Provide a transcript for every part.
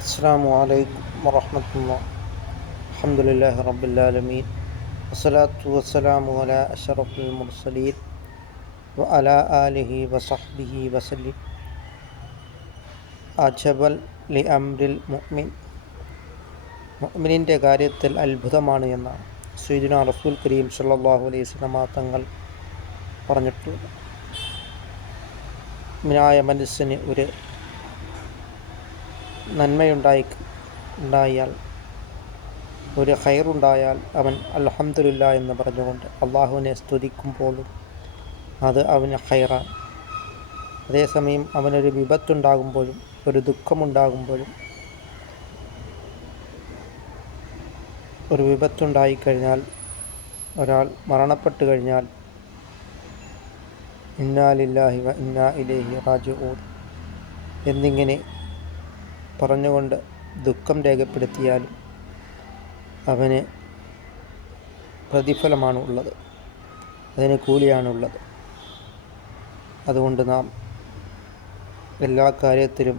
അസ്സലാമു അലൈക്കും വറഹ്മത്തുള്ളാഹി. അൽഹംദുലില്ലാഹി റബ്ബിൽ ആലമീൻ വസ്സലാത്തു വസ്സലാമു അലാ അഷ്റഫിൽ മുർസലീൻ വഅലാ ആലിഹി വസഹ്ബിഹി വസല്ലം. അജബൽ ലി അംരിൽ മുഅ്മിൻ, മുഅ്മിനിൻ്റെ കാര്യത്തിൽ അത്ഭുതമാണ് എന്നാണ് സയ്യിദുനാ റസൂൽ കരീം സല്ലല്ലാഹു അലൈഹി വസല്ലം തങ്ങൾ പറഞ്ഞിട്ടുള്ളത്. മുഅ്മിനായ മനുഷ്യന് ഒരു നന്മയുണ്ടായാൽ, ഒരു ഖൈറുണ്ടായാൽ അവൻ അൽഹംദുലില്ലാ എന്ന് പറഞ്ഞുകൊണ്ട് അള്ളാഹുവിനെ സ്തുതിക്കുമ്പോഴും അത് അവന് ഖൈറാണ്. അതേസമയം അവനൊരു വിപത്തുണ്ടാകുമ്പോഴും ഒരു ദുഃഖമുണ്ടാകുമ്പോഴും, ഒരു വിപത്തുണ്ടായിക്കഴിഞ്ഞാൽ, ഒരാൾ മരണപ്പെട്ടു കഴിഞ്ഞാൽ ഇന്നാ ലില്ലാഹി വ ഇന്നാ ഇലൈഹി റാജിഊൻ എന്നിങ്ങനെ പറഞ്ഞുകൊണ്ട് ദുഃഖം രേഖപ്പെടുത്തിയാലും അവന് പ്രതിഫലമാണ് ഉള്ളത്, അതിന് കൂലിയാണുള്ളത്. അതുകൊണ്ട് നാം എല്ലാ കാര്യത്തിലും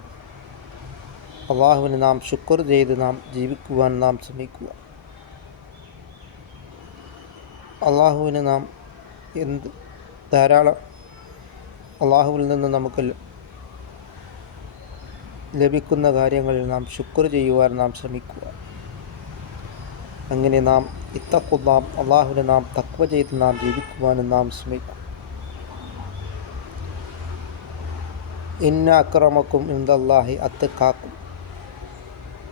അള്ളാഹുവിന് നാം ശുക്ർ ചെയ്ത് നാം ജീവിക്കുവാൻ നാം ശ്രമിക്കുക. അള്ളാഹുവിന് നാം ധാരാളം അള്ളാഹുവിൽ നിന്ന് നമുക്ക് ലഭിക്കുന്ന കാര്യങ്ങളിൽ നാം ശുക്ർ ചെയ്യുവാൻ നാം ശ്രമിക്കുക. അങ്ങനെ നാം ഇത്തഖുല്ലാഹ്, അള്ളാഹുവിനെ നാം തഖ്വ ചെയ്ത് നാം ജീവിക്കുവാനും നാം ശ്രമിക്കും. ഇന്ന അക്രമക്കും ഇൻദല്ലാഹി അത്ഖാക്കും,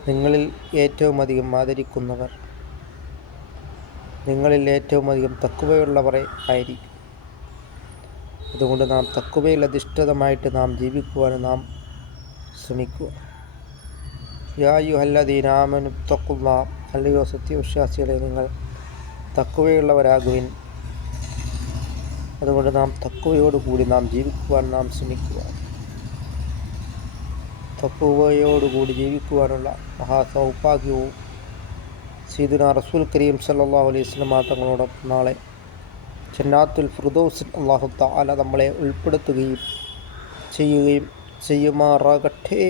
നിങ്ങളിൽ ഏറ്റവും അധികം ആദരിക്കുന്നവർ, നിങ്ങളിൽ ഏറ്റവും അധികം തഖ്വയുള്ളവരെ ആയിരിക്കും. അതുകൊണ്ട് നാം തഖ്വയിൽ അധിഷ്ഠിതമായിട്ട് നാം ജീവിക്കുവാനും നാം ശ്രമിക്കുക. യാ അയ്യുഹല്ലദീന ആമനു ഇത്തഖുല്ലാഹ്, അല്ലയോ സത്യവിശ്വാസികളെ നിങ്ങൾ തഖ്വയുള്ളവരാകുവിൻ. അതുകൊണ്ട് നാം തഖ്വയോടുകൂടി നാം ജീവിക്കുവാൻ നാം ശ്രമിക്കുക. തഖ്വയോടുകൂടി ജീവിക്കുവാനുള്ള മഹാസൗഭാഗ്യവും സയ്യിദുനാ റസൂൽ കരീം സല്ലല്ലാഹു അലൈഹി വസല്ലം തങ്ങളോടൊപ്പം നാളെ ജന്നാത്തുൽ ഫിർദൗസിൽ അല്ലാഹു തആല നമ്മളെ ഉൾപ്പെടുത്തുകയും ചെയ്യുമാറാകട്ടെ.